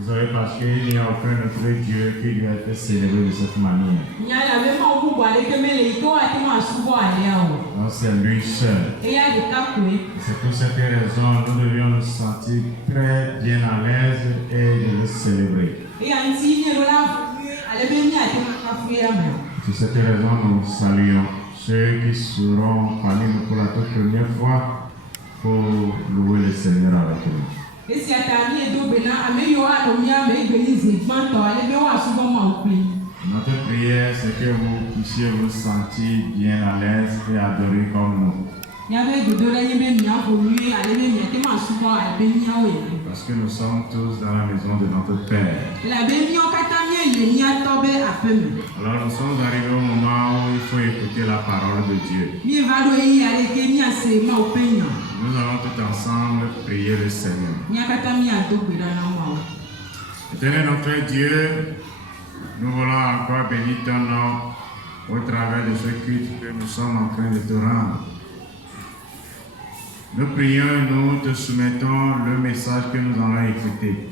Vous savez, parce qu'il n'y a aucun autre Dieu qui doit être célébré de cette manière. Donc c'est lui seul. C'est pour cette raison que nous devions nous sentir très bien à l'aise et de le célébrer. C'est cette raison que nous saluons ceux qui seront parmi nous pour la toute première fois pour louer le Seigneur avec nous. Notre prière, c'est que vous puissiez vous sentir bien à l'aise et adorer comme nous. Parce que nous sommes tous dans la maison de notre Père. Alors nous sommes arrivés au moment où il faut écouter la parole de Dieu. Nous allons tout ensemble prier le Seigneur. Éternel notre Dieu, nous voulons encore bénir ton nom au travers de ce culte que nous sommes en train de te rendre. Nous prions et nous te soumettons le message que nous allons écouter.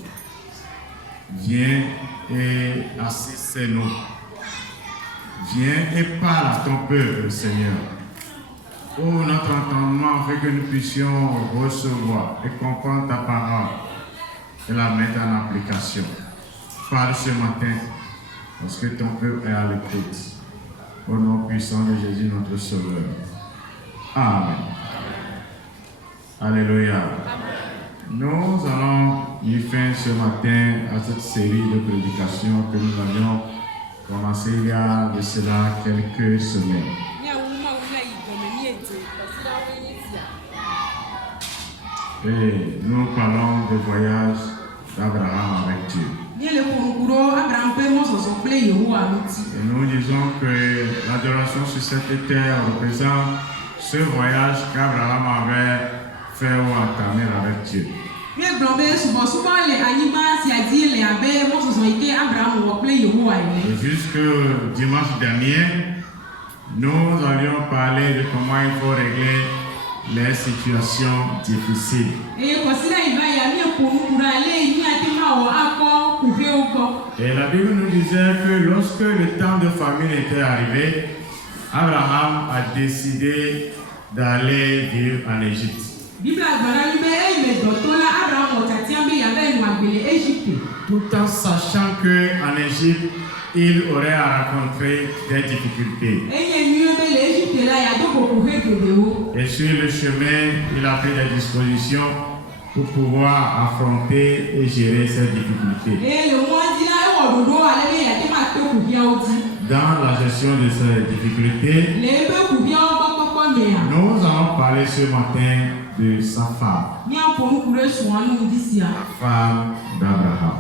Viens et assiste-nous. Viens et parle à ton peuple, Seigneur. Ouvre notre entendement afin que nous puissions recevoir et comprendre ta parole et la mettre en application. Parle ce matin parce que ton peuple est à l'écoute. Au nom puissant de Jésus, notre Sauveur. Amen. Alléluia. Nous allons y fin ce matin à cette série de prédications que nous avions commencé il y a de cela quelques semaines. Et nous parlons du voyage d'Abraham avec Dieu. Et nous disons que l'adoration sur cette terre représente ce voyage qu'Abraham avait fait ou entamé avec Dieu. Et jusque dimanche dernier, nous allions parler de comment il faut régler les situations difficiles. Et la Bible nous disait que lorsque le temps de famine était arrivé, Abraham a décidé d'aller vivre en Égypte. Tout en sachant qu'en Égypte, il aurait à rencontrer des difficultés. Et sur le chemin, il a pris des dispositions pour pouvoir affronter et gérer ces difficultés. Dans la gestion de ces difficultés, nous allons parler ce matin de sa femme. Femme d'Abraham.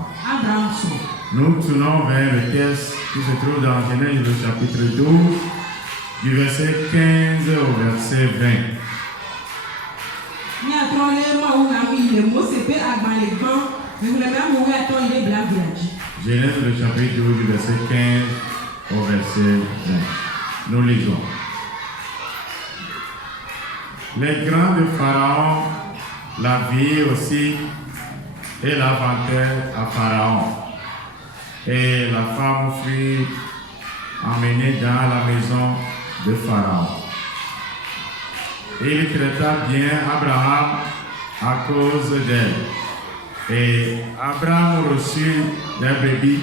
Nous tournons vers le texte qui se trouve dans Genèse le chapitre 12, du verset 15 au verset 20. Genèse le chapitre 12, du verset 15 au verset 20. Nous lisons. Les grands de Pharaon la virent aussi et la vantèrent à Pharaon. Et la femme fut emmenée dans la maison de Pharaon. Il traita bien Abraham à cause d'elle. Et Abraham reçut des brebis,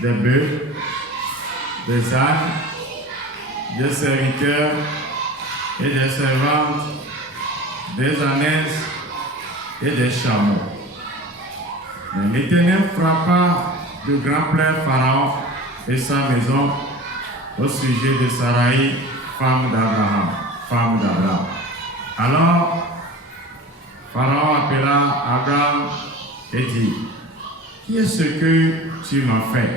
des bœufs, des ânes, des serviteurs et des servantes, des ânesses et des chameaux. Mais l'Éternel frappa de grand plaie Pharaon et sa maison au sujet de Sarai, femme d'Abraham. Alors, Pharaon appela Abraham et dit, « Qu'est-ce que tu m'as fait?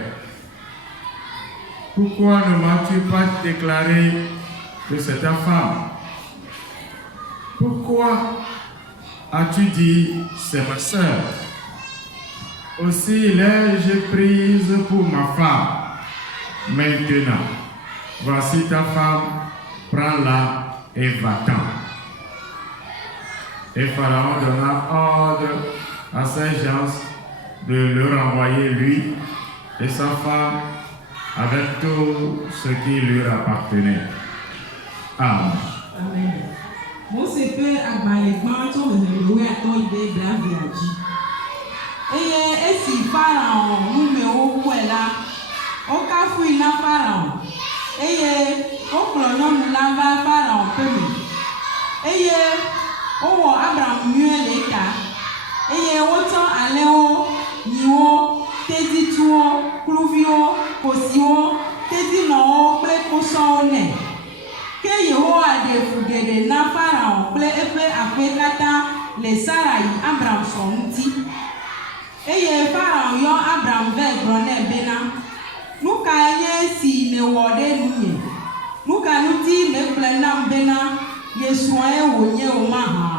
Pourquoi ne m'as-tu pas déclaré que c'est ta femme? Pourquoi as-tu dit, c'est ma sœur? Aussi l'ai-je prise pour ma femme. Maintenant, voici ta femme, prends-la et va-t'en. » Et Pharaon donna ordre à ces gens de leur envoyer lui et sa femme avec tout ce qui leur appartenait. Amen. Amen. Mo se pe agbalẹ̀gbọ́n tó bẹ̀rẹ̀ lórí àtọ́ ìdè ìdábì àjí. Eye esi Pharaon múme owó ẹ̀ la, ó ká fún iná Pharaon. Eye ó kplọ̀ nyɔnu la va Pharaon peme. Eye ó wɔ Abraham nyuie le ta. Eye wotsɔ alẽwo, nyiwo, tedituwo, kluviwo, kosiwo, tedinɔwo kple kposɔwo nɛ. Ke Yehowa ɖe fu geɖe na Pharaon kple eƒe aƒe katã le Sarai Abraham srɔ̃ ŋuti. Eye Pharaon yɔ Abraham vɛ gblɔ nɛ bena, nu kae nye esi nèwɔ ɖe nunye? Nu ka ŋuti nègblɔ nam bena yesrɔ̃e wònye o mahã?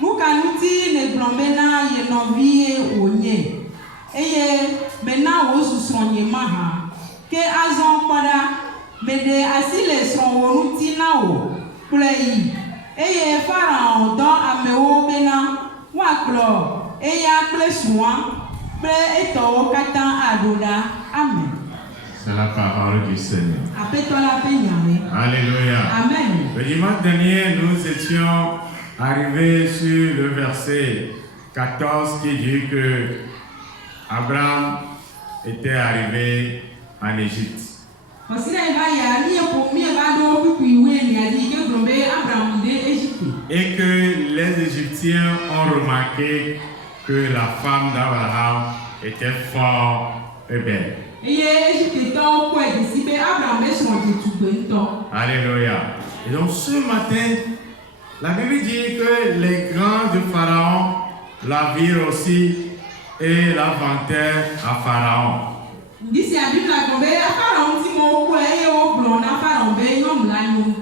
Nu ka ŋuti nègblɔ bena ye nɔvie wònye? Eye mena wòzu srɔ̃nye mahã? Ke azɔ kpɔ ɖa, meɖe asi le srɔ̃wò ŋuti na wò kplɔe yi. Eye Pharaon dɔ amewo bena woakplɔ eya kple srɔ̃a kple etɔwo katã aɖo ɖa. Amen. C'est la parole du Seigneur. Aƒetɔ la ƒe nyawoe. Alléluia. Amen. Le dimanche dernier, nous étions arrivés sur le verset 14 qui dit que Abraham était arrivé en Égypte. Et que les Égyptiens ont remarqué que la femme d'Abraham était fort et belle. Alléluia. Et donc ce matin, la Bible dit que les grands de Pharaon la virent aussi et la vantèrent à Pharaon.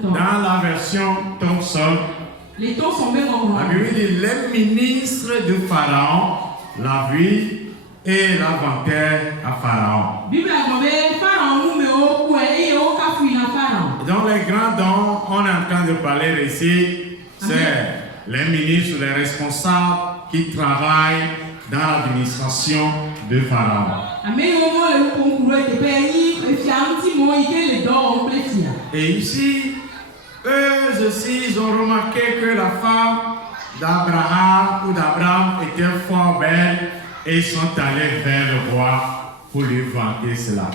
Dans la version Thomson, la Bible dit les ministres de Pharaon la virent et la vantèrent à Pharaon. Donc les grands dont on est en train de parler ici, c'est les ministres, les responsables qui travaillent dans l'administration de Pharaon. Et ici, eux aussi, ils ont remarqué que la femme d'Abraham ou d'Abraham était fort belle et ils sont allés vers le roi pour lui vanter cela.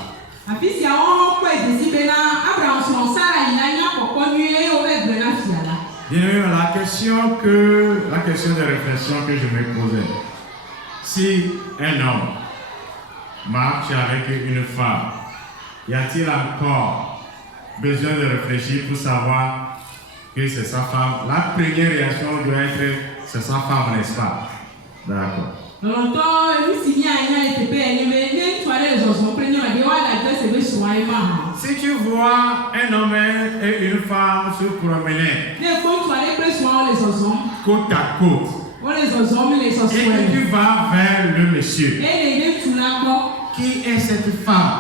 Bien, la question de réflexion que je me posais, si un homme marche avec une femme, y a-t-il encore besoin de réfléchir pour savoir que c'est sa femme? La première réaction doit être c'est sa femme, n'est-ce pas? D'accord. Si tu vois un homme et une femme se promener côte à côte, et que tu vas vers le monsieur, qui est cette femme?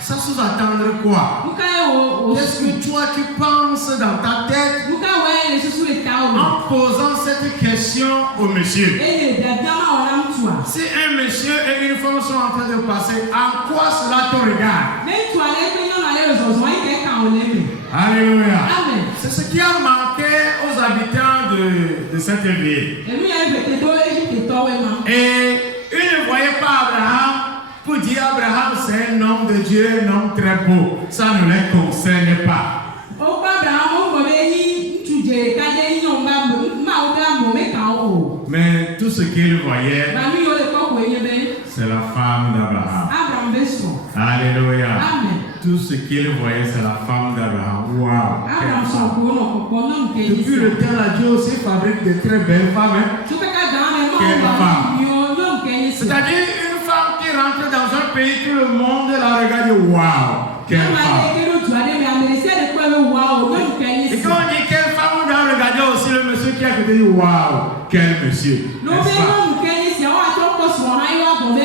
Ça sous-attendre quoi? Qu'est-ce que toi tu penses dans ta tête en posant cette question au monsieur? Si un monsieur et une femme sont en train de passer, en quoi cela te regarde? Alléluia. C'est ce qui a manqué aux habitants de cette ville. Et ils ne voyaient pas Abraham pour dire Abraham c'est un homme de Dieu, un homme très beau. Ça ne les concerne pas. Mais tout ce qu'ils voyaient, c'est la femme d'Abraham. Alléluia. Tout ce qu'ils voyaient, c'est la femme d'Abraham. Waouh. Depuis le temps, là, Dieu aussi fabrique de très belles femmes. Hein? Quelle femme. C'est-à-dire une femme qui rentre dans un pays que le monde la regarde. Waouh. Quelle femme. Et quand on dit quelle femme, on doit regarder aussi le monsieur qui a côté. Waouh. Quel monsieur.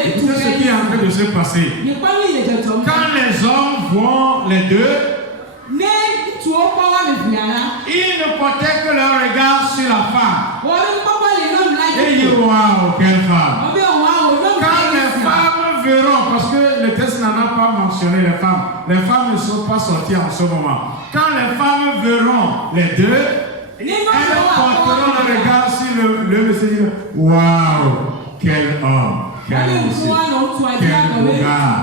Et tout ce qui est en train de se passer. Quand les hommes voient les deux, ils ne portaient que leur regard sur la femme. Et ils disent, waouh, quelle femme? Quand les femmes verront, parce que le texte n'en a pas mentionné les femmes ne sont pas sorties en ce moment. Quand les femmes verront les deux, elles porteront le regard sur le monsieur. Waouh, quel homme, quel monsieur, quel regard.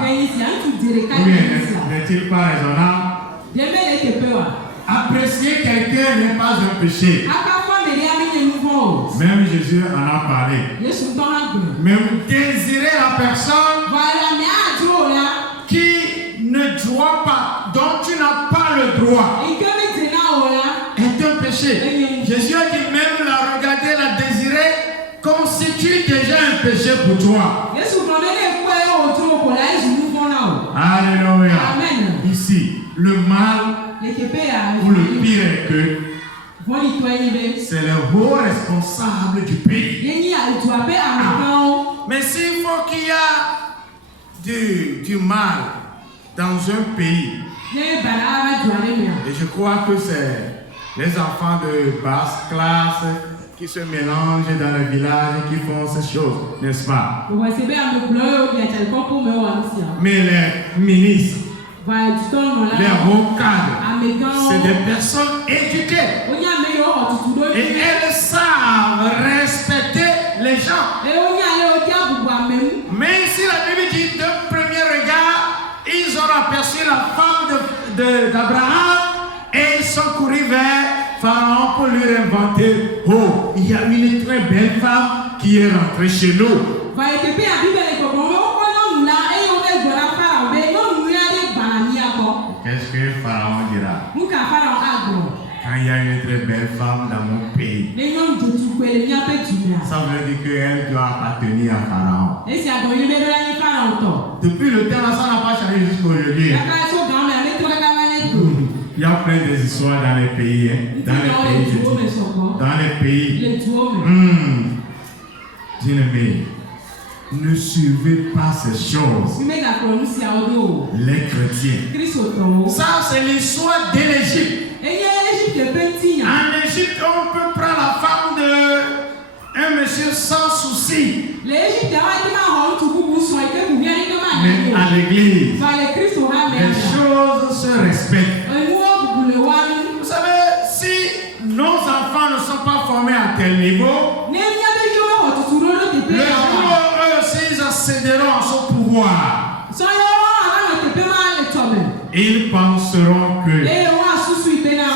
N'est-il pas raisonnable? Apprécier quelqu'un n'est pas un péché. Même Jésus en a parlé. Même désirer la personne qui ne doit pas, dont tu n'as pas le droit, est un péché. Jésus a dit même la regarder, la désirer constitue déjà un péché pour toi. Alléluia. Ici, le mal ou le pire est que c'est le haut responsable du pays. Mais s'il faut qu'il y a du mal dans un pays, et je crois que c'est les enfants de basse classe qui se mélangent dans le village et qui font ces choses, n'est-ce pas? Mais les ministres, les hauts cadres, c'est des personnes éduquées et elles savent respecter les gens. Mais si la Bible dit d'un premier regard, ils ont aperçu la femme d'Abraham et ils sont courus vers Pharaon pour lui inventer: oh, il y a une très belle femme qui est rentrée chez nous. Qu'est-ce que Pharaon dira? Quand il y a une très belle femme dans mon pays, ça veut dire qu'elle doit appartenir à Pharaon. Depuis le temps, ça n'a pas changé jusqu'aujourd'hui. Il y a plein d'histoires dans les pays. Dans les pays. Bien-aimé, ne suivez pas ces choses. Les chrétiens. Ça, c'est l'histoire de l'Égypte. En Égypte, on peut prendre la femme d'un monsieur sans souci. Mais à l'église, les choses se respectent. Vous savez, si nos enfants ne sont pas formés à tel niveau, le jour où eux aussi ils accéderont à son pouvoir, ils penseront que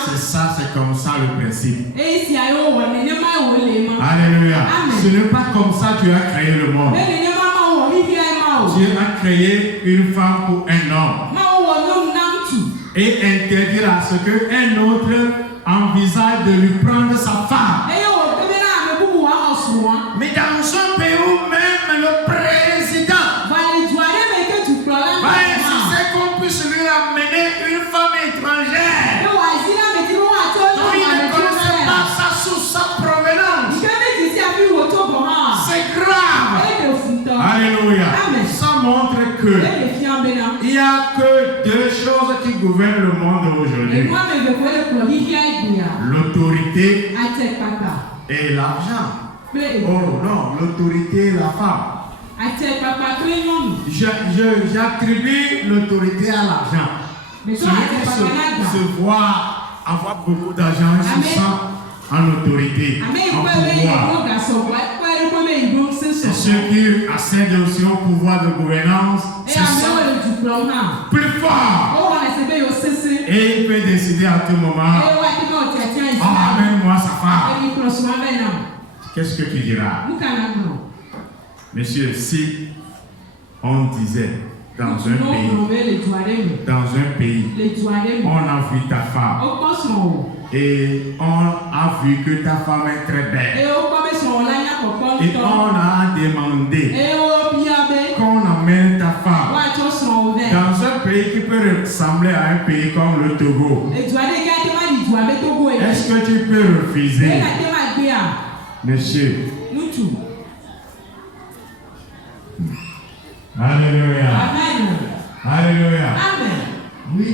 c'est ça, c'est comme ça le principe. Alléluia. Ce n'est pas comme ça que tu as créé le monde. Dieu a créé une femme pour un homme. Et interdire à ce qu'un autre envisage de lui prendre sa femme. Mais dans un pays où même le président va insister qu'on puisse lui amener une femme étrangère dont il ne connaissait pas sa source, sa provenance, c'est grave. Alléluia. Ça montre que il n'y a que deux choses qui gouvernent le monde aujourd'hui: l'autorité et l'argent. Oh non, l'autorité et la femme. J'attribue l'autorité à l'argent. Celui qui se voit avoir beaucoup d'argent, il se sent en autorité, en pouvoir. C'est ceux qui accèdent aussi au pouvoir de gouvernance, c'est plus fort. Et il peut décider à tout moment: amène-moi sa femme. Qu'est-ce que tu diras? Monsieur, si on disait dans un pays, on a vu ta femme et on a vu que ta femme est très belle et on a demandé qu'on amène ta femme dans un pays qui peut ressembler à un pays comme le Togo. Est-ce que tu peux refuser? Monsieur. Alléluia. Amen. Alléluia. Amen. Oui.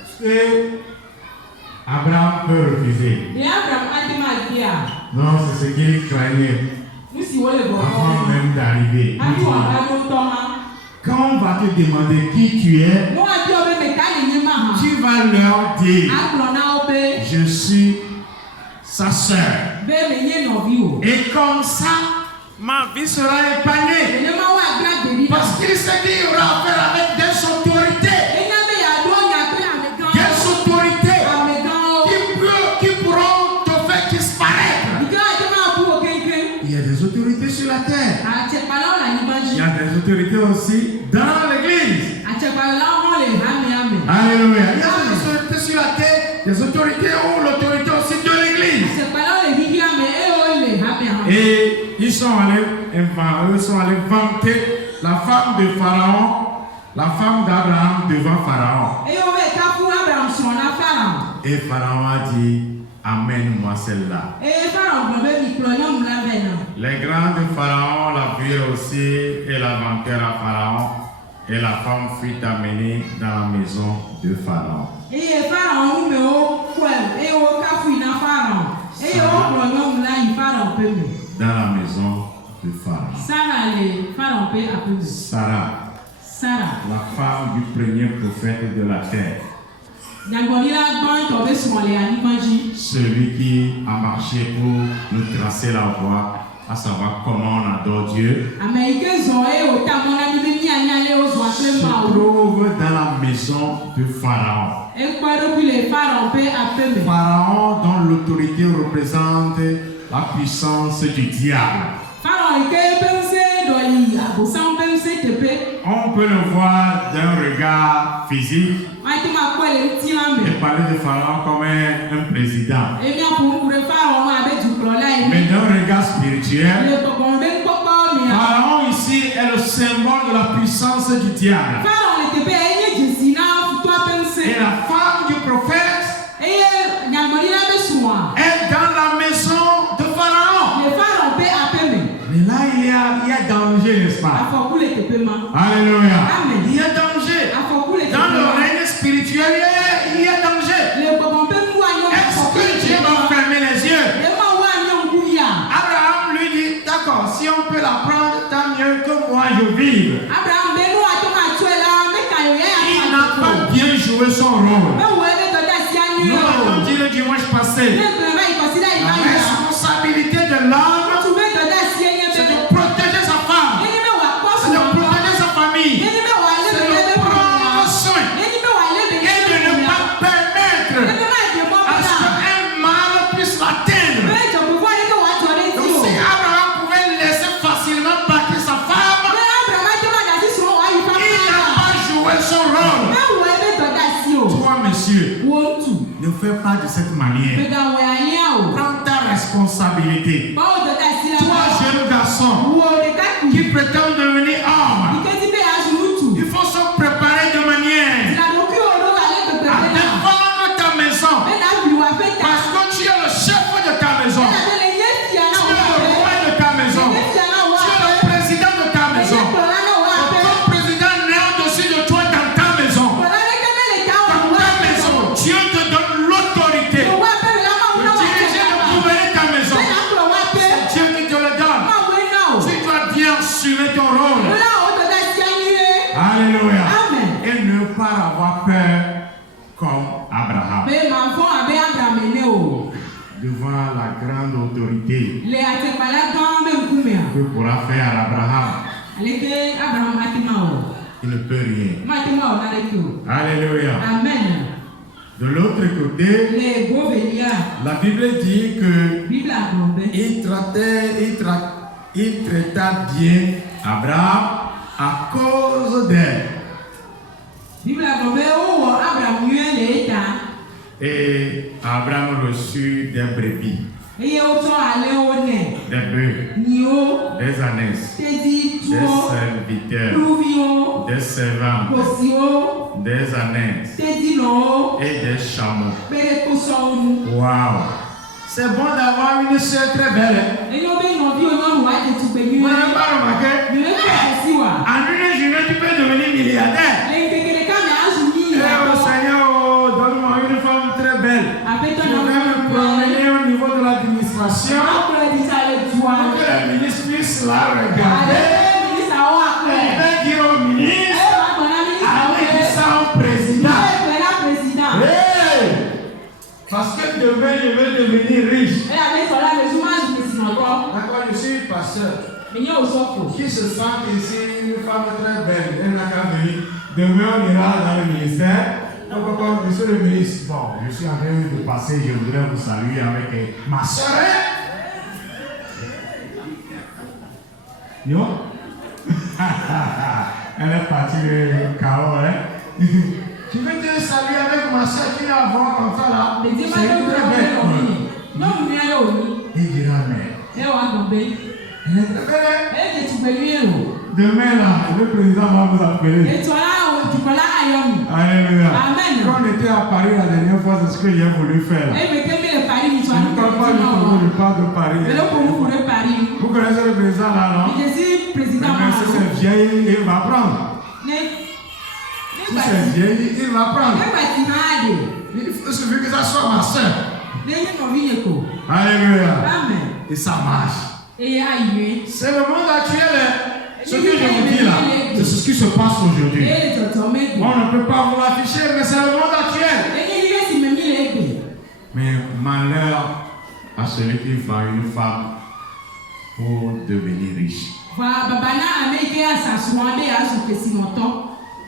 Est-ce que Abraham peut refuser? Non, c'est ce qu'il craignait. avant même d'arriver. Quand on va te demander qui tu es, tu vas leur dire, je suis sa sœur. Et comme ça, ma vie sera épargnée. Parce qu'il se dit qu'il y aura affaire avec des autorités. Des autorités qui pourront te faire disparaître. Il y a des autorités sur la terre. Il y a des autorités aussi dans l'église. Alléluia. Il y a des autorités sur la terre, des autorités ou l'autorité aussi de l'église. Et ils sont allés vanter la femme de Pharaon, la femme d'Abraham devant Pharaon. Et Pharaon a dit, amène-moi celle-là. Les grands de Pharaon la virent aussi et la vantèrent à Pharaon. Et la femme fut amenée dans la maison de Pharaon. Dans la maison de Pharaon. Sarah, la femme du premier prophète de la terre. Celui qui a marché pour nous tracer la voie, à savoir comment on adore Dieu, se trouve dans la maison de Pharaon. Pharaon dont l'autorité représente la puissance du diable. On peut le voir d'un regard physique et parler de Pharaon comme un président. Mais d'un regard spirituel, Pharaon ici est le symbole de la puissance du diable. Et la femme du prophète est dans la maison de Pharaon. Mais là, il y a danger, n'est-ce pas? Alléluia. Il y a danger. Dans le règne spirituel, il y a danger. Est-ce que Dieu va fermer les yeux? Abraham lui dit, d'accord, si on peut la prendre, tant mieux que moi je vive. Il n'a pas bien joué son rôle. Nous l'avons dit le dimanche passé. La responsabilité de l'homme, c'est de protéger sa femme, c'est de protéger sa famille, c'est de prendre soin et de ne pas permettre à ce qu'un mal puisse l'atteindre. Donc si Abraham pouvait laisser facilement partir sa femme, il n'a pas joué son rôle. Toi, monsieur, ne fais pas de cette manière. Prends ta responsabilité. Toi, jeune garçon, qui prétend devenir homme, il faut se préparer de manière à défendre ta maison. Parce que tu es le chef de ta maison. Tu es le roi de ta maison. Tu es le président de ta maison. Ton président n'est au-dessus de toi dans ta maison. Dieu te donne l'autorité de diriger, de gouverner ta maison. C'est Dieu qui te le donne. Tu dois bien assumer ton rôle. Alléluia. Et ne pas avoir peur comme Abraham. Devant la grande autorité que pourra faire Abraham, il ne peut rien. Alléluia. Amen. De l'autre côté, la Bible dit que il traita bien Abraham à cause d'elle. Et Abraham reçut des brebis, des bœufs, des ânesses, des serviteurs, des servants, des ânesses et des chameaux. Waouh! C'est bon d'avoir une sœur très belle. Vous n'avez pas remarqué? En une journée, tu peux devenir milliardaire. Seigneur, donne-moi une femme très belle. Je vais me promener au niveau de l'administration. Que les ministres puissent l'a regardé. Il va dire au ministre, allez dire ça au président. Hey! Parce que demain, je vais devenir riche. D'accord, je suis pasteur. Qui se sent ici une femme très belle, elle n'a qu'à venir. Demain, on ira dans le ministère. Donc, monsieur le ministre, bon, je suis en train de passer, je voudrais vous saluer avec ma soeur. Non? Elle est partie de chaos, hein? Je vais te saluer avec ma soeur qui est avant comme ça là. C'est une très belle. Il dira, mais. Elle est très belle. Demain là, le président va vous appeler. Alléluia. Amen. Quand on était à Paris la dernière fois, c'est ce que j'ai voulu faire. Je ne parle pas du Congo, je parle de Paris. Vous connaissez le président là, non? Mais si c'est vieille, il va prendre. Si c'est vieille, il va prendre. Il suffit que ça soit ma soeur. Alléluia. Amen. Et ça marche. C'est le monde actuel. Ce que je vous dis là, c'est ce qui se passe aujourd'hui. On ne peut pas vous l'afficher, mais c'est le monde actuel. Mais malheur à celui qui va une femme pour devenir riche.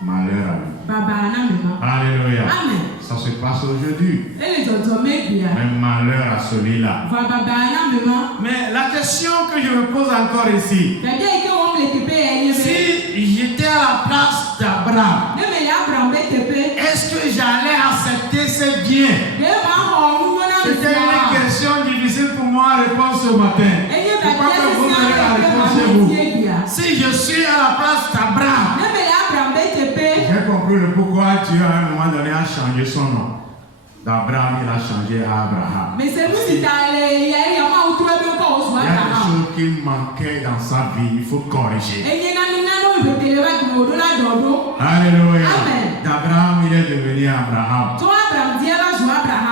Malheur à lui. Alléluia. Ça se passe aujourd'hui. Mais malheur à celui-là. Mais la question que je me pose encore ici, si j'étais à la place d'Abraham, est-ce que j'allais accepter ces biens? C'était une question difficile pour moi à répondre ce matin. Pourquoi que vous avez la réponse chez vous? Si je suis à la place d'Abraham, j'ai compris le pourquoi Dieu à un moment donné a changé son nom. D'Abraham, il a changé à Abraham. Il y a des choses qui manquaient dans sa vie, il faut corriger. Alléluia. D'Abraham, il est devenu Abraham.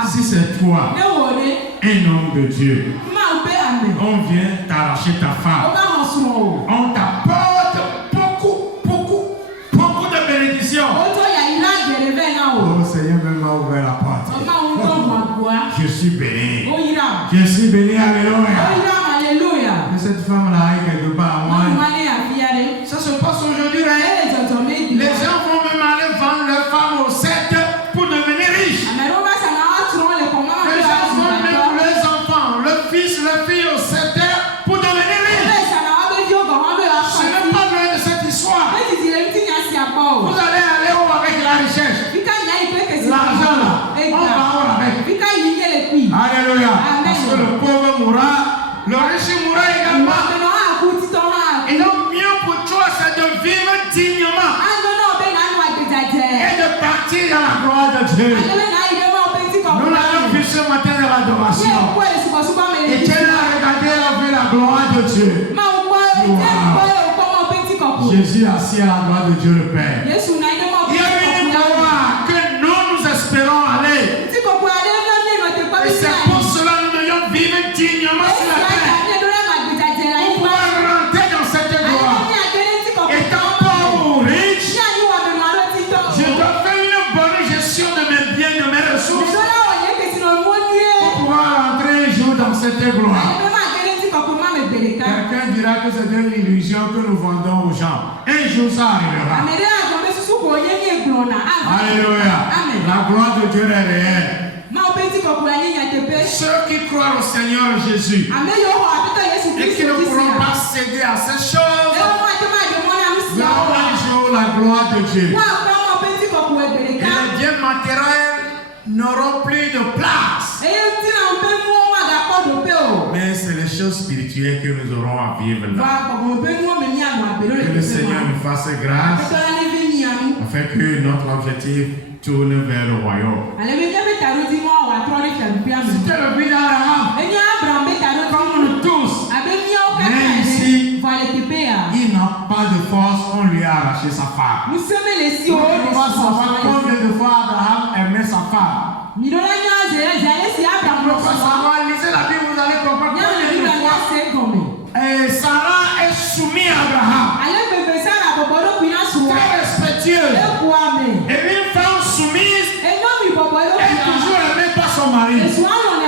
Si c'est toi, un homme de Dieu, on vient t'arracher ta femme, on t'apporte beaucoup de bénédictions. Oh Seigneur, même m'a ouvert la porte. Je suis béni. Je suis béni, alléluia. Mais cette femme-là est quelque part à moi. Ça se passe aujourd'hui. Les gens vont même aller vendre leur femme au 7 pour devenir riches. Les gens vont même leurs enfants, leurs fils, leurs filles au 7 pour devenir riches. Ce n'est pas loin de cette histoire. Vous allez aller où avec la richesse? L'argent là, on va où avec? Alléluia. Parce que le pauvre mourra, le riche mourra également. Et donc mieux pour toi, c'est de vivre dignement et de partir dans la gloire de Dieu. Nous l'avons vu ce matin dans l'adoration. Et Dieu a regardé, il a vu la gloire de Dieu. Wow. Jésus assis à la gloire de Dieu le Père. Il y a une gloire que nous espérons aller. Et c'est pour cela que nous devons vivre dignement sur la terre. Pour pouvoir rentrer dans cette gloire. Étant pauvre ou riche, je dois faire une bonne gestion de mes biens, de mes ressources. Pour pouvoir rentrer un jour dans cette gloire. Quelqu'un dira que c'est une illusion que nous vendons aux gens. Un jour ça arrivera. Alléluia. La gloire de Dieu est réelle. Ceux qui croient au Seigneur Jésus et qui ne pourront pas céder à ces choses, verront un jour la gloire de Dieu. Et les biens matériels n'auront plus de place. Mais c'est les choses spirituelles que nous aurons à vivre là. Que le Seigneur nous fasse grâce afin que notre objectif tourne vers le royaume. C'était le but d'Abraham. Comme nous tous. Mais ici, il n'a pas de force, on lui a arraché sa femme. Donc on va savoir combien de fois Abraham aimait sa femme. On va savoir, lisez la Bible, vous allez comprendre combien de fois Et Sarah est soumise à Abraham. Très respectueuse. Et une femme soumise est toujours aimée par son mari.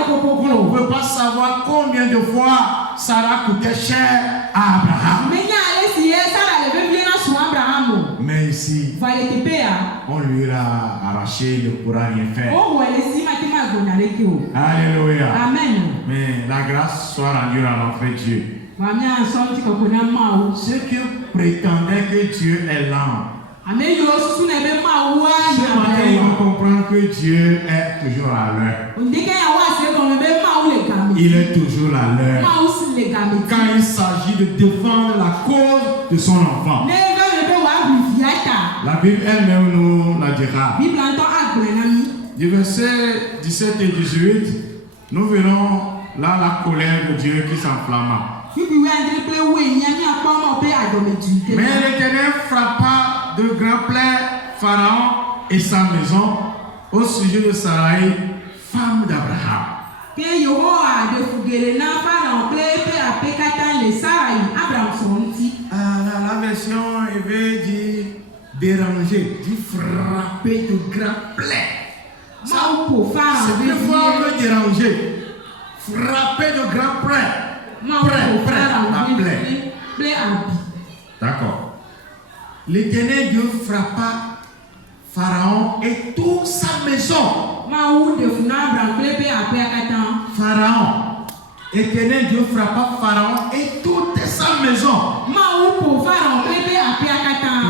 Vous ne pouvez pas savoir combien de fois Sarah coûtait cher à Abraham. Mais ici, on lui a arraché, il ne pourra rien faire. Alléluia. Amen. Mais la grâce soit rendue à notre Dieu. Ceux qui prétendaient que Dieu est lent, ce matin ils vont comprendre que Dieu est toujours à l'heure. Il est toujours à l'heure. Quand il s'agit de défendre la cause de son enfant, la Bible elle-même nous la dira. Du verset 17 et 18, nous verrons là la colère de Dieu qui s'enflamma. Mais l'Éternel frappa de grand plaie Pharaon et sa maison au sujet de Sarai, femme d'Abraham. La version veut dire déranger, dit frapper de grand plaie. C'est plus fort que déranger. Frapper de grand plaie. La plaie. D'accord. L'Éternel Dieu frappa Pharaon et toute sa maison. Pharaon. L'Éternel Dieu frappa Pharaon et toute sa maison.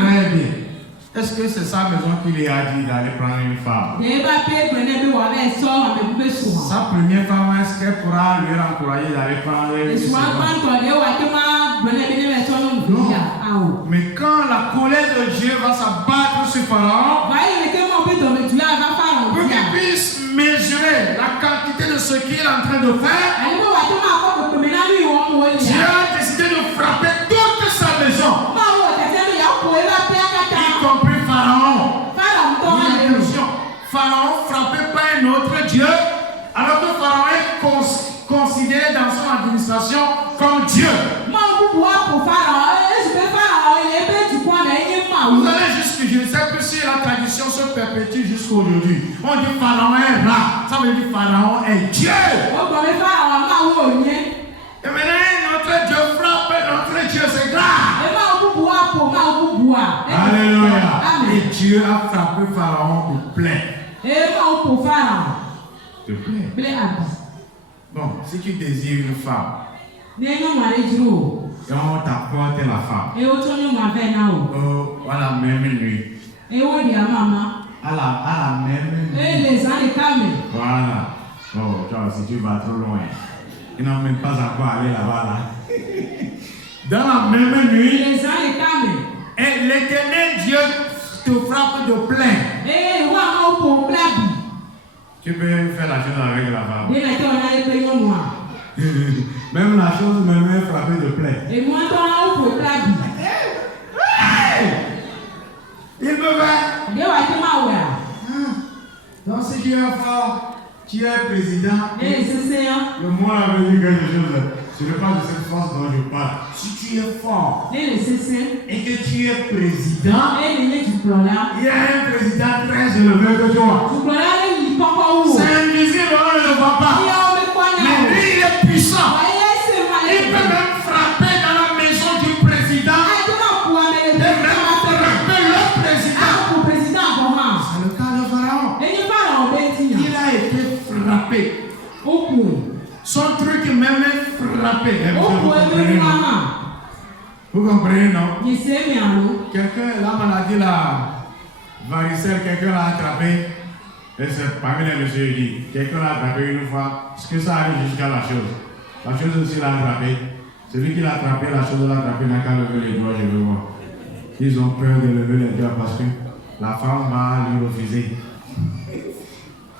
Très bien. Est-ce que c'est sa maison qui lui a dit d'aller prendre une femme? Sa première femme, est-ce qu'elle pourra lui encourager d'aller prendre une femme? Non. Mais quand la colère de Dieu va s'abattre sur Pharaon, pour qu'il puisse mesurer la quantité de ce qu'il est en train de faire, Dieu a décidé de frapper toute sa maison. Y compris Pharaon. Pharaon frappé par un autre Dieu, alors que Pharaon est considéré dans son administration comme Dieu. Vous allez jusqu'à, je ne sais plus si la tradition se perpétue jusqu'à aujourd'hui. On dit Pharaon est rare, ça veut dire Pharaon est Dieu. Et maintenant notre Dieu frappe, notre Dieu c'est grave. Alléluia. Et Dieu a frappé Pharaon de plaie. De plaie. Bon, si tu désires une femme, et on t'apporte la femme à la même nuit. À la même nuit. Voilà. Oh, toi, si tu vas trop loin, ils n'ont même pas encore allé là-bas. Là. Dans la même nuit, et l'Éternel Dieu te frappe de plaie. Tu peux faire la chose avec la femme. Même la chose même est frappée de plaie. Il me va. Donc si tu es fort, tu es président. Le mot a veut dire quelque chose. Ce n'est pas de cette force dont je parle. Si tu es fort et que tu es président, il y a un président très élevé que toi. C'est invisible, on ne le voit pas. Mais lui, il est puissant. Il peut même frapper dans la maison du président. Et même frapper le président. C'est le cas de Pharaon. Il a été frappé. Son truc même est frappé. Vous comprenez, non? Quelqu'un, la maladie, la varicelle, quelqu'un l'a attrapé. Et c'est parmi les messieurs dit, quelqu'un l'a attrapé une fois, est-ce que ça arrive jusqu'à la chose? La chose aussi l'a attrapé. Celui qui l'a attrapé, la chose l'a attrapé, n'a qu'à lever les doigts, je veux voir. Ils ont peur de lever les doigts parce que la femme va lui refuser.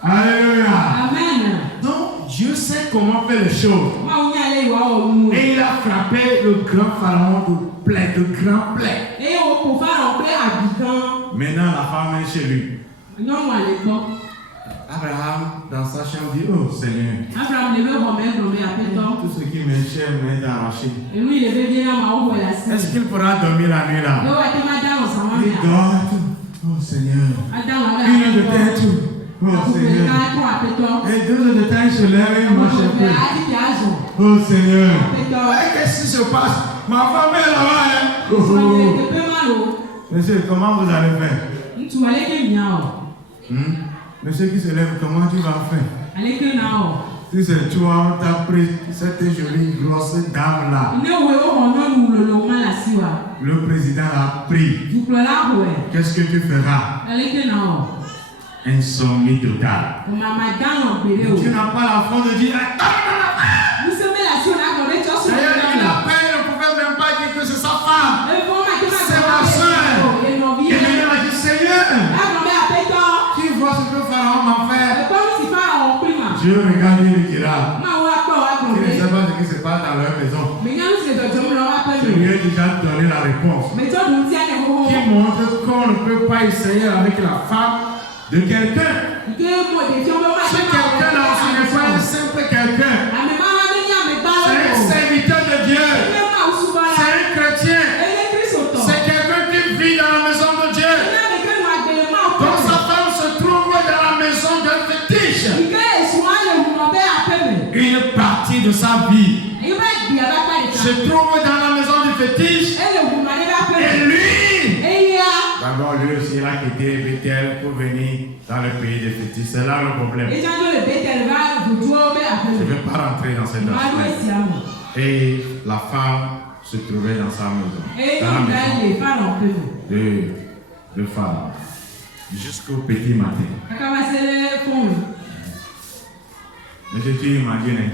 Alléluia. Amen. Donc, Dieu sait comment faire les choses. Et il a frappé le grand Pharaon de plaie, de grand plaie. Maintenant, la femme est chez lui. Abraham, dans sa chambre, dit, oh Seigneur, tout ce qui m'est cher m'est arraché. Est-ce qu'il pourra dormir la nuit là? Il dort. Oh Seigneur. 1 heure de temps tout. Oh Seigneur. Et 2 heures de temps, il se lève et il marche un peu. Oh Seigneur. Qu'est-ce qui se passe? Ma femme est là-bas. Hein? Monsieur, comment vous allez faire? Monsieur qui se lève, comment tu vas faire? Si c'est toi, on t'a pris cette jolie grosse dame là. Le président l'a pris. Qu'est-ce que tu feras? Insomnie totale. Tu n'as pas la force de dire d'ailleurs, il appelle, ne pouvait même pas dire que c'est sa femme. C'est ma soeur. Et il a dit, Seigneur, tu vois ce que Pharaon m'a fait. Dieu regarde, il dira. Il ne sait pas ce qui se passe dans leur maison. Je lui ai déjà donné la réponse. Qui montre qu'on ne peut pas essayer avec la femme de quelqu'un. Ce quelqu'un-là, ce n'est pas un simple quelqu'un. C'est un serviteur de Dieu. C'est un chrétien. C'est quelqu'un qui vit dans la maison de Dieu. Donc sa femme se trouve dans la maison d'un fétiche. Une partie de sa vie se trouve dans la maison du fétiche. Et lui, d'abord lui aussi, il a quitté Bethel pour venir dans le pays des fétiches. C'est là le problème. Je ne vais pas rentrer dans cette aspect. Et la femme se trouvait dans sa maison. Dans la maison de Pharaon. Jusqu'au petit matin. Monsieur, tu imagines.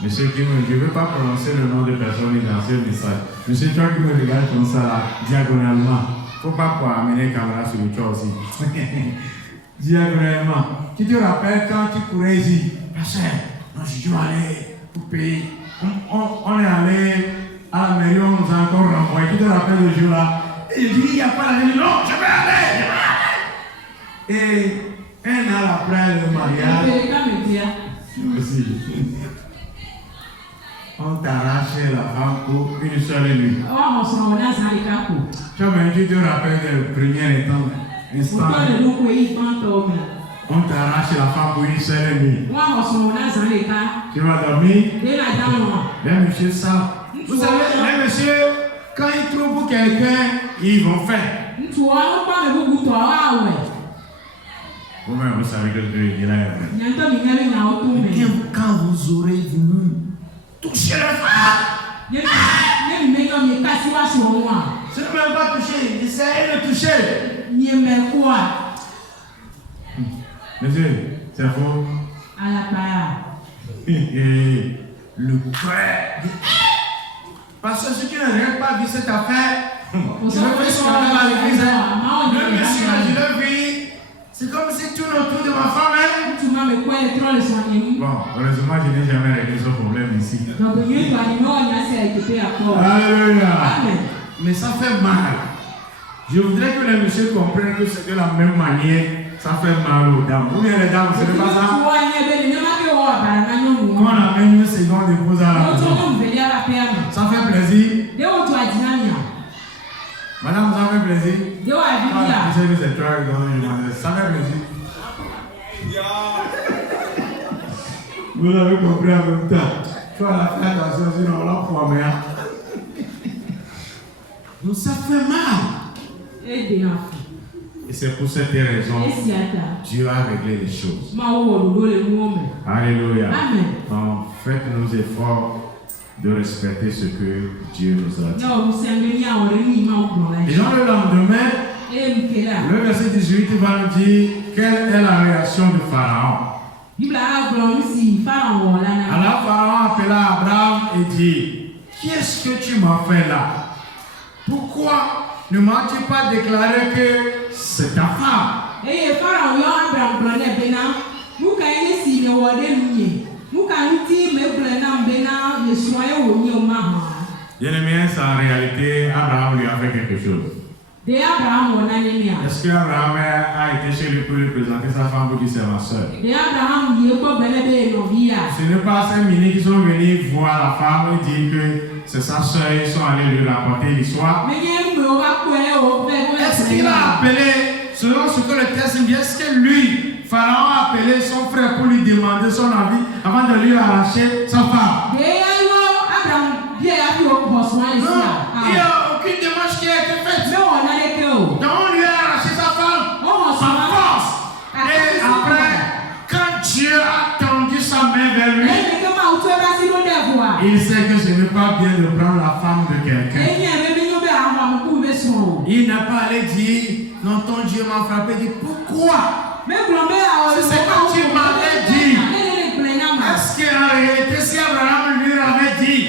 Monsieur qui me... Je ne veux pas prononcer le nom de personne dans ce message. Monsieur, toi qui me regardes comme ça, là, diagonalement. Il ne faut pas amener la caméra sur le toit aussi. Diagonalement. Tu te rappelles quand tu courais ici? Pasteur, non, je dois aller au pays. On est allé à la mairie, on nous a encore renvoyé. Tu te rappelles le jour là? Et il dit, il n'y a pas la vie. Non, je vais aller. Et un an après le mariage, aussi. On t'arrachait la femme pour une seule nuit. Toi-même, tu te rappelles du premier instant. On t'arrache la femme pour une seule nuit. Tu vas dormir. Les messieurs savent. Vous savez, les messieurs, quand ils trouvent quelqu'un, ils vont faire. Vous-même, vous savez que Dieu est là. Quand vous aurez voulu toucher la femme, ce n'est même pas toucher, essayez de toucher. Monsieur, c'est faux. Le cœur. Parce que si tu n'as pas vu cette affaire, je veux faire ce qu'on a à l'église. Le monsieur, je le vis. C'est comme si tout autour de ma femme. Bon, heureusement, je n'ai jamais réglé ce problème ici. Alléluia. Mais ça fait mal. Je voudrais que les messieurs comprennent que c'est de la même manière. Ça fait mal aux dames. Ou bien les dames, ce n'est pas ça. Quand on amène une seconde épouse à la maison, ça fait plaisir. Madame, ça fait plaisir. Je sais que c'est toi qui donne. Ça fait plaisir. Vous l'avez compris en même temps. Tu vas la faire attention, sinon on la prend. Donc ça fait mal. Et c'est pour cette raison Dieu a réglé les choses. Alléluia. Donc faites nos efforts de respecter ce que Dieu nous a dit. Et dans le lendemain, le verset 18 va nous dire quelle est la réaction de Pharaon. Alors Pharaon appela Abraham et dit, qu'est-ce que tu m'as fait là? Pourquoi ne m'as-tu pas déclaré que c'est ta femme? Bien-aimé, en réalité, Abraham lui a fait quelque chose. Est-ce qu'Abraham a été chez lui pour lui présenter sa femme pour dire c'est ma soeur? Ce n'est pas 5 minutes qui sont venus voir la femme et dire que c'est sa soeur, ils sont allés lui raconter l'histoire. Est-ce qu'il a appelé, selon ce que le texte dit, est-ce que lui, Pharaon a appelé son frère pour lui demander son avis avant de lui arracher sa femme? Non, il n'y a aucune démarche qui a été faite. Donc on lui a arraché sa femme en force. Et après, quand Dieu a tendu sa main vers lui, il sait que ce n'est pas bien de prendre la femme de quelqu'un. Il n'a pas allé dire, non, ton Dieu m'a frappé, il dit pourquoi? Si c'est quand tu m'avais dit, est-ce qu'en réalité, si Abraham lui avait dit,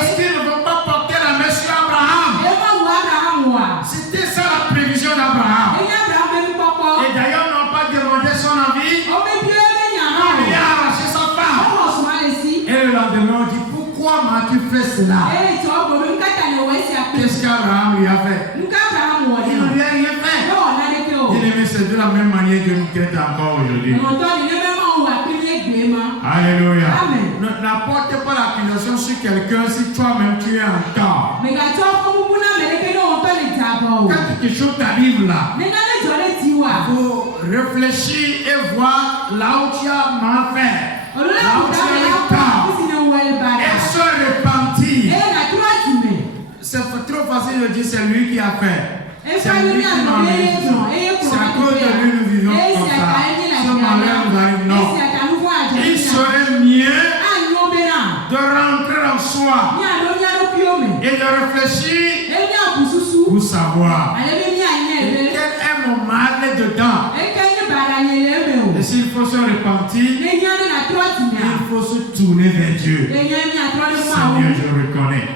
est-ce qu'il ne va pas porter la main sur Abraham? C'était ça la prévision d'Abraham. Et d'ailleurs, on n'a pas demandé son avis. On lui a arraché sa femme. Et le lendemain, on dit, pourquoi m'as-tu fait cela? Qu'est-ce qu'Abraham lui a fait? Il ne lui a rien fait. Il c'est de la même manière que nous traite encore aujourd'hui. Alléluia. N'apporte pas l'accusation sur quelqu'un si toi-même tu es en tort. Quand quelque chose t'arrive là, il faut réfléchir et voir là où tu as mal fait, là où tu as eu tort, et se repentir. C'est trop facile de dire c'est lui qui a fait. C'est lui qui m'a mis. C'est à cause de lui nous vivons comme ça. Ce malheur nous arrive. Non. Il serait mieux de rentrer en soi et de réfléchir pour savoir quel est mon mal dedans. Et s'il faut se repentir, il faut se tourner vers Dieu. Seigneur, je reconnais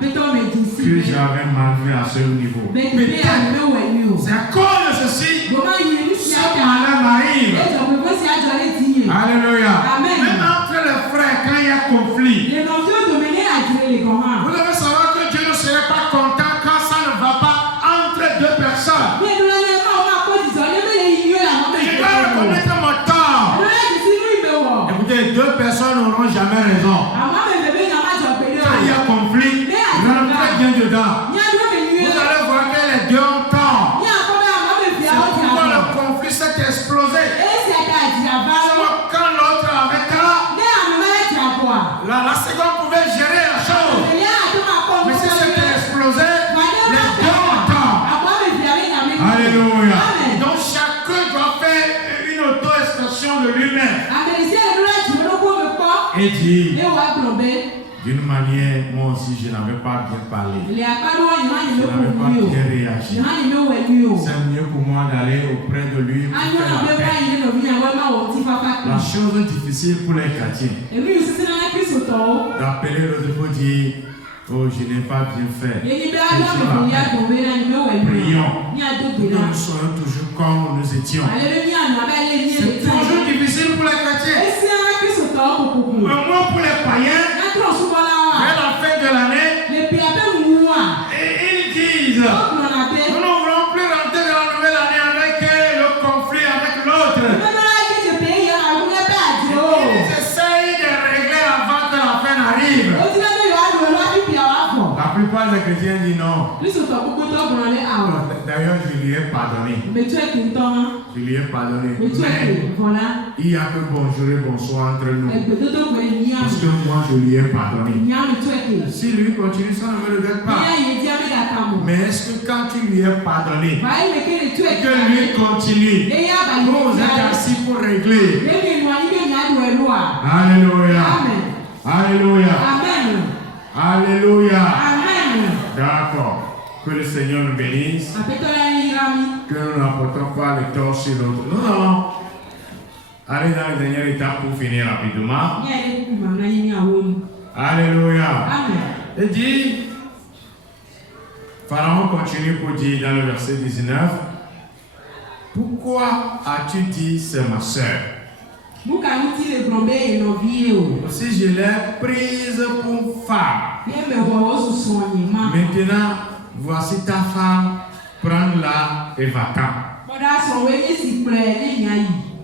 que j'avais mal fait à ce niveau. C'est à cause de ceci ce malheur m'arrive. Alléluia. Même entre les frères, quand il y a conflit, vous devez savoir que Dieu ne serait pas content quand ça ne va pas entre deux personnes. Je dois reconnaître mon tort. Écoutez, deux personnes n'auront jamais raison. Quand il y a conflit, rentrez bien dedans. Vous allez voir que les deux ont tort. C'est pourquoi le conflit s'est explosé. Quand l'autre avait tort, la seconde pouvait gérer la chose. Mais si c'était explosé, les deux ont tort. Alléluia. Donc chacun doit faire une auto-inspection de lui-même. Et dire, d'une manière, moi aussi, je n'avais pas bien parlé. Je n'avais pas bien réagi. C'est mieux pour moi d'aller auprès de lui pour faire la paix. La chose difficile pour les chrétiens, d'appeler l'autre pour dire, oh, je n'ai pas bien fait. Prions. Que nous soyons toujours comme nous étions. C'est toujours difficile pour les chrétiens. Mais moi, pour les païens, à la fin de l'année, et ils disent, nous ne voulons plus rentrer dans la nouvelle année avec le conflit avec l'autre. Ils essayent de régler avant que la fin n'arrive. La plupart des chrétiens disent non. D'ailleurs, je lui ai pardonné. Je lui ai pardonné. Mais il n'y a que bonjour et bonsoir entre nous. Parce que moi, je lui ai pardonné. Si lui continue, ça ne me regrette pas. Mais est-ce que quand tu lui as pardonné, que lui continue, vous êtes assis pour régler? Alléluia. Alléluia. Alléluia. D'accord. Que le Seigneur nous bénisse. Que nous n'apportons pas le tort sur l'autre. Nous allons aller dans la dernière étape pour finir rapidement. Alléluia. Et dit, Pharaon continue pour dire dans le verset 19, pourquoi as-tu dit c'est ma soeur? Si je l'ai prise pour femme, maintenant voici ta femme, prends-la et va-t'en.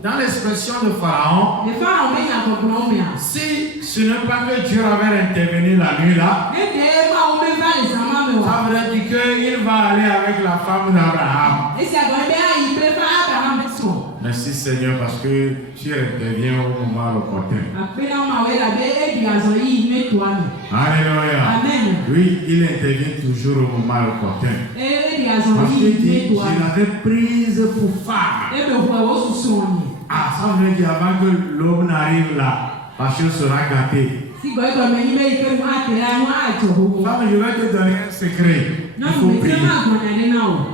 Dans l'expression de Pharaon, si ce n'est pas que Dieu avait intervenu la nuit là, ça veut dire qu'il va aller avec la femme d'Abraham. Merci Seigneur parce que tu interviens au moment opportun. Alléluia. Oui, il intervient toujours au moment opportun. Parce qu'il dit, je l'avais prise pour femme. Ah, ça veut dire qu'avant que l'homme n'arrive là, la chose sera gâtée. Femme, je vais te donner un secret. Il faut prier.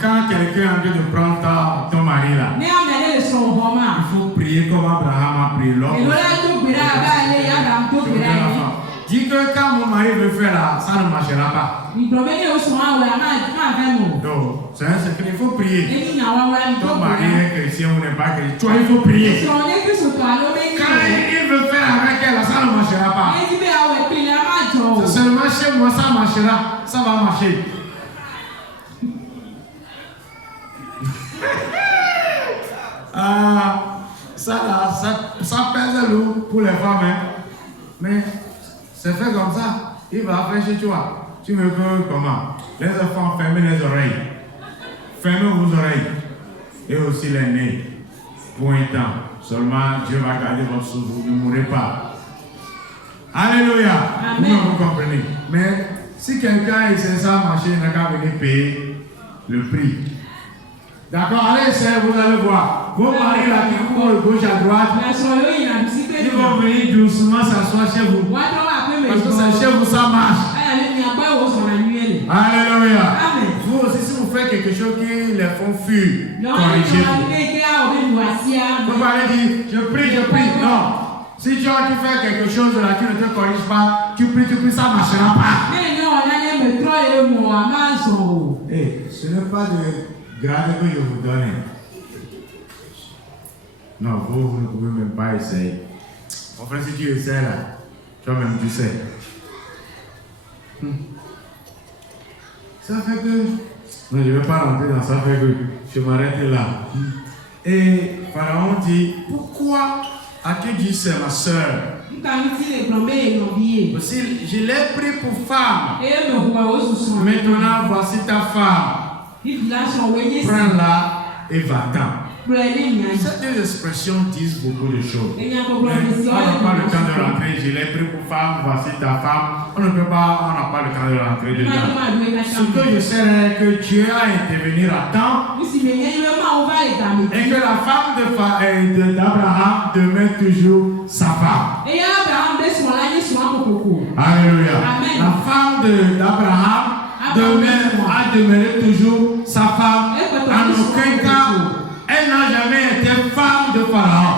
Quand quelqu'un est en train de prendre ton mari là, il faut prier comme Abraham a prié l'homme. Dis que quand mon mari veut faire là, ça ne marchera pas. Donc, c'est un secret, il faut prier. Ton mari est chrétien ou n'est pas chrétien, toi il faut prier. Quand il veut faire avec elle, ça ne marchera pas. C'est seulement chez moi, ça marchera, ça va marcher. Ça pèse lourd pour les femmes, hein. Mais c'est fait comme ça. Il va faire chez toi. Tu me veux comment? Les enfants, fermez les oreilles. Fermez vos oreilles. Et aussi les nez. Pointant. Seulement Dieu va garder votre souffle. Vous ne mourrez pas. Alléluia. Amen. Vous comprenez. Mais si quelqu'un essaie ça marcher, il n'a qu'à venir payer le prix. D'accord, allez, vous allez voir. Vos maris là qui courent de gauche à droite, ils vont venir doucement s'asseoir chez vous. Parce que c'est chez vous, ça marche. Alléluia. Vous aussi, si vous faites quelque chose qui les font fuir, corrigez-vous. Vous allez dire, je prie. Non. Si tu fais quelque chose là qui ne te corrige pas, tu pries, ça ne marchera pas. Hey, ce n'est pas de grade que je vous donne. Non, vous ne pouvez même pas essayer. En fait, si tu essaies là, toi-même tu sais. Ça fait que... Non, je ne vais pas rentrer dans ça, fait que je m'arrête là. Et Pharaon dit, pourquoi as-tu dit c'est ma soeur? Aussi, je l'ai pris pour femme. Maintenant, voici ta femme. Prends-la et va-t'en. Ces deux expressions disent beaucoup de choses. On n'a pas le temps de rentrer. Je l'ai pris pour femme, voici ta femme. On n'a pas le temps de rentrer dedans. Ce que je sais est que Dieu a intervenu à temps et que la femme d'Abraham demeure toujours sa femme. Alléluia. La femme d'Abraham a demeuré toujours sa femme. En aucun cas, elle n'a jamais été femme de Pharaon.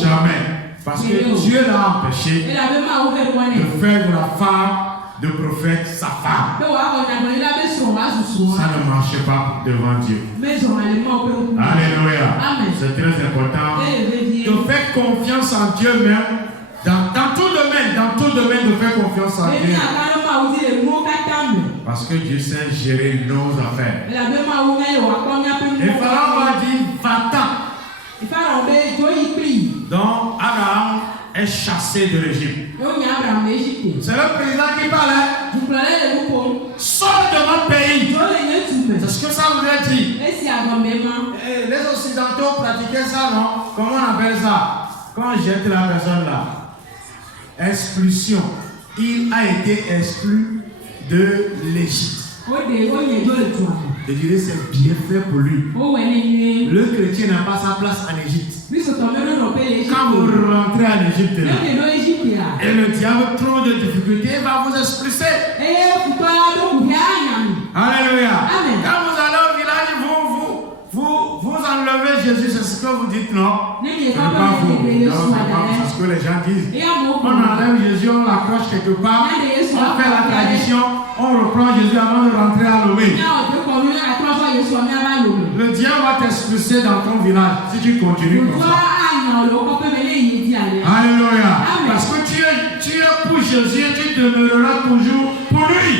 Jamais. Parce que Dieu l'a empêché de faire de la femme de prophète sa femme. Ça ne marchait pas devant Dieu. Alléluia. C'est très important de faire confiance en Dieu même. Dans tout domaine de faire confiance en Dieu. Parce que Dieu sait gérer nos affaires. Et Pharaon a dit, va-t'en. Donc Abraham est chassé de l'Égypte. C'est le président qui parlait. Sors de notre pays. C'est ce que ça voulait dire. Les Occidentaux pratiquaient ça, non? Comment on appelle ça? Quand on jette la personne là. Expulsion. Il a été exclu de l'Égypte. Je dirais c'est bien fait pour lui. Le chrétien n'a pas sa place en Égypte. Quand vous rentrez en Égypte et le diable trop de difficultés, il va vous expulser. Alléluia. Quand vous allez au village, vous enlevez Jésus, c'est ce que vous dites, non? Ce n'est pas vous. C'est ce que les gens disent. On enlève Jésus, on l'accroche quelque part, on fait la tradition, on reprend Jésus avant de rentrer à Lomé. Le diable va t'expulser dans ton village si tu continues comme ça. Alléluia. Parce que tu es pour Jésus et tu demeureras toujours pour lui.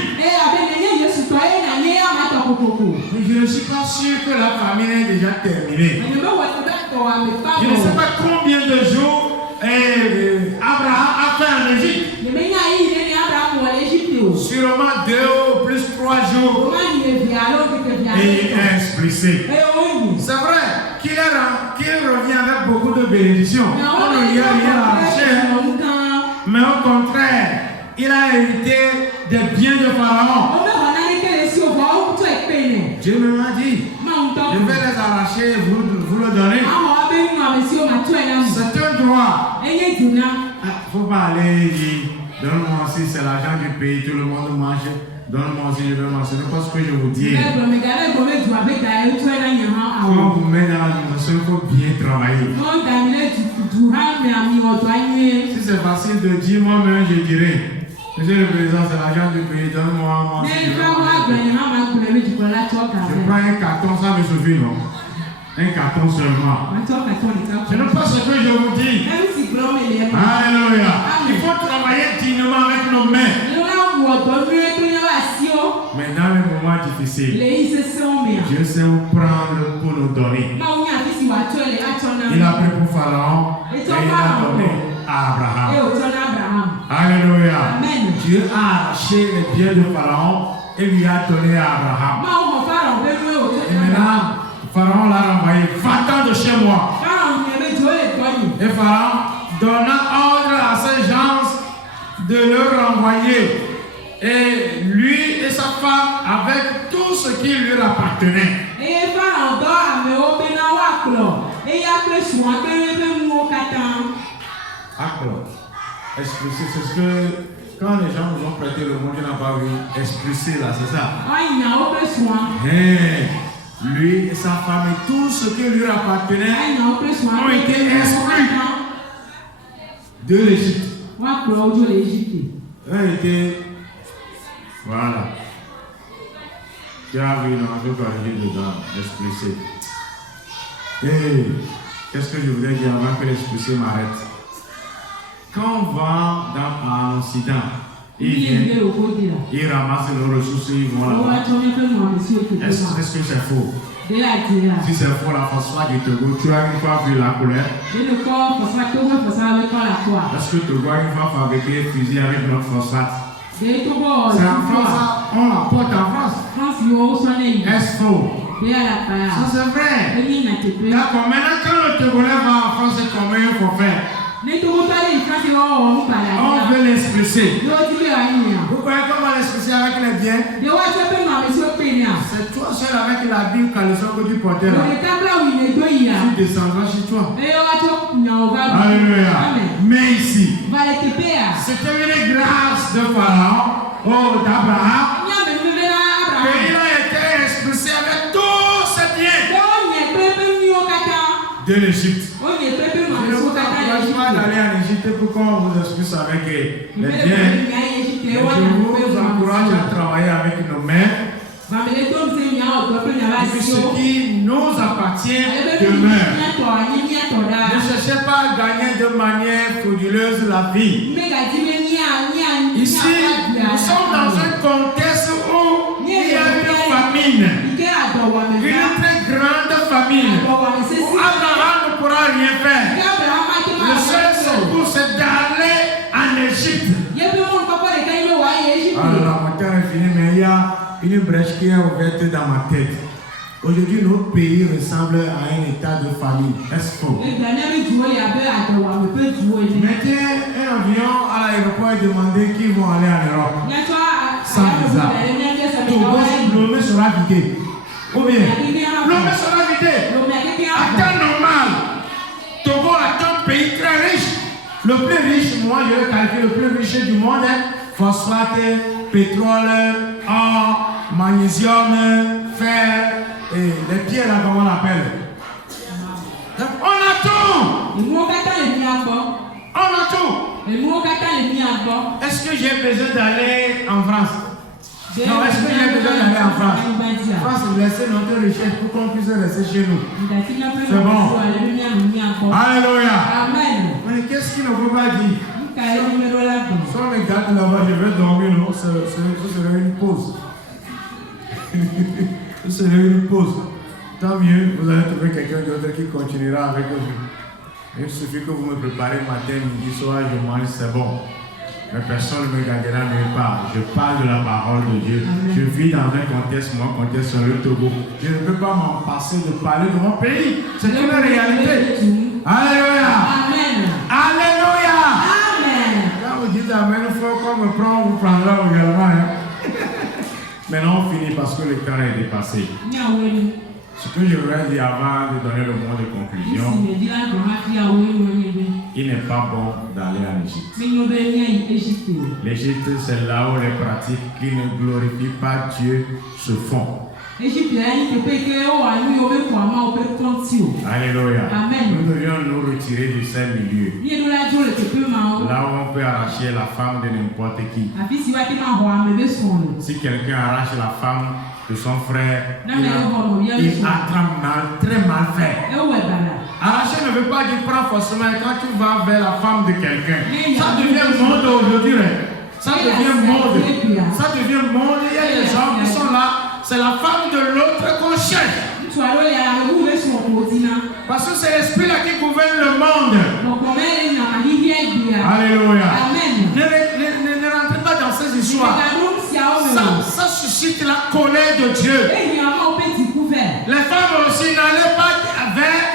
Mais je ne suis pas sûr que la famine est déjà terminée. Je ne sais pas combien de jours Abraham a fait en Égypte. Sûrement 2 ou plus 3 jours. Et il est expulsé. C'est vrai qu'il revient avec beaucoup de bénédictions. On ne lui a rien arraché. Mais au contraire, il a hérité des biens de Pharaon. Dieu me l'a dit. Je vais les arracher et vous le donner. C'est un droit. Il ne faut pas aller dire, donne-moi aussi, c'est l'argent du pays, tout le monde mange. Donne-moi aussi, je vais manger. C'est pas ce que je vous dis. Quand vous mettez dans la dimension, il faut bien travailler. Si c'est facile de dire, moi-même, je dirais. Monsieur le Président, c'est l'argent du pays, donne-moi. Je prends un carton, ça me suffit, non? Un carton seulement. Ce n'est pas ce que je vous dis. Alléluia. Il faut travailler dignement avec nos mains. Mais dans les moments difficiles, Dieu sait où prendre pour nous donner. Il a pris pour Pharaon et il a donné à Abraham. Alléluia. Dieu a arraché les biens de Pharaon et lui a donné à Abraham. Et maintenant, Pharaon l'a renvoyé. Va-t'en de chez moi. Et Pharaon donna ordre à ses gens de le renvoyer. Et lui et sa femme avec tout ce qui lui appartenait. Expulsé, c'est ce que quand les gens nous ont prêté le monde, il n'a pas vu expulsé là, c'est ça. Et lui et sa femme et tout ce qui lui appartenait ont été exclus de l'Égypte. Voilà. Tu as vu, non, je vais corriger dedans, l'expulsé. Et qu'est-ce que je voudrais dire avant que l'expulsé m'arrête? Quand on va dans un Occident, ils ramassent nos ressources, ils vont là-bas. Est-ce que c'est faux? Si c'est faux, la phosphate du Togo, tu as une fois vu la couleur? Est-ce que Togo a une fois fabriqué un fusil avec notre phosphate? C'est en France, on l'apporte en France. Est-ce faux? Ça c'est vrai. D'accord, maintenant quand le Togolais va en France, comment il faut faire? On veut l'expulser. Vous croyez qu'on va l'expulser avec les biens? C'est toi seul avec la Bible caleçon que tu portais là. Tu descendras chez toi. Alléluia. Mais ici, c'était une grâce de Pharaon, d'Abraham, et il a été expulsé avec tous ses biens de l'Égypte. Je ne vous encourage pas d'aller en Égypte pour qu'on vous expulse avec les biens. Je vous encourage à travailler avec nos mains. Ce qui nous appartient demeure. Ne cherchez pas à gagner de manière frauduleuse la vie. Ici, nous sommes dans un contexte où il y a une famine. Une très grande famine. Où Abraham ne pourra rien faire. Le seul secours, c'est d'aller en Égypte. Alors, mon temps est fini, mais il y a une brèche qui est ouverte dans ma tête. Aujourd'hui, notre pays ressemble à un état de famine. Est-ce faux? Mettez un avion à l'aéroport et demandez qui vont aller en Europe. Sans visa. L'homme sera vidé. Ou bien, l'homme sera vidé. À temps normal, Togo est un pays très riche. Le plus riche, moi je vais qualifier le plus riche du monde, phosphate, pétrole, or, magnésium, fer, et les pierres là, comment on l'appelle? On a tout! On a tout! Est-ce que j'ai besoin d'aller en France? Non, est-ce que j'ai besoin d'aller en France? France, laissez notre richesse pour qu'on puisse rester chez nous. C'est bon. Alléluia. Amen. Mais qu'est-ce qu'il ne faut pas dire? Si on regarde là-bas, je vais dormir, non? Ce serait une pause. Vous serez une pause. Tant mieux, vous allez trouver quelqu'un d'autre qui continuera avec vous. Il suffit que vous me préparez matin, midi, soir, je mange, c'est bon. Mais personne ne me gardera nulle part. Je parle de la parole de Dieu. Amen. Je vis dans un contexte, mon contexte sur le Togo. Je ne peux pas m'en passer de parler de mon pays. C'est une réalité. Alléluia. Amen. Alléluia. Amen. Quand vous dites Amen, il faut qu'on me prend, on vous prendra également. Hein? Maintenant, on finit parce que le temps est dépassé. Nyaweli. Ce que je voudrais dire avant de donner le mot de conclusion, Isi me di la gbɔn hafi awoe nu enye be. il n'est pas bon d'aller en Égypte. Menyo be nya yi Égypte o. L'Égypte, c'est là où les pratiques qui ne glorifient pas Dieu se font. Égypte ya yi teƒe ke wowɔa nu yiwo be ƒo amawo ƒe kɔnti o. Alléluia. Amen. Nous devions nous retirer de ces milieux. Mieɖo la dzo le teƒe mawo. Là où on peut arracher la femme de n'importe qui. Afi si wa te ma xɔ ame be srɔ̃ le. Si quelqu'un arrache la femme de son frère, Non, mais non, il a très mal fait. Ewɔe bana. Arracher ne veut pas dire prendre forcément quand tu vas vers la femme de quelqu'un. Ça devient mode aujourd'hui. Ça devient mode. Ça devient mode. Il y a des gens qui sont là. C'est la femme de l'autre qu'on cherche. Ŋutsu aɖewo le amewo be srɔ̃ ko dina. Parce que c'est l'esprit là qui gouverne le monde. Gbɔgbɔme le nana hihi egbea. Alléluia. Amen. Ne rentrez pas dans ces histoires. Megaɖo nu siawo me o. Ça suscite la colère de Dieu. Ehiãwo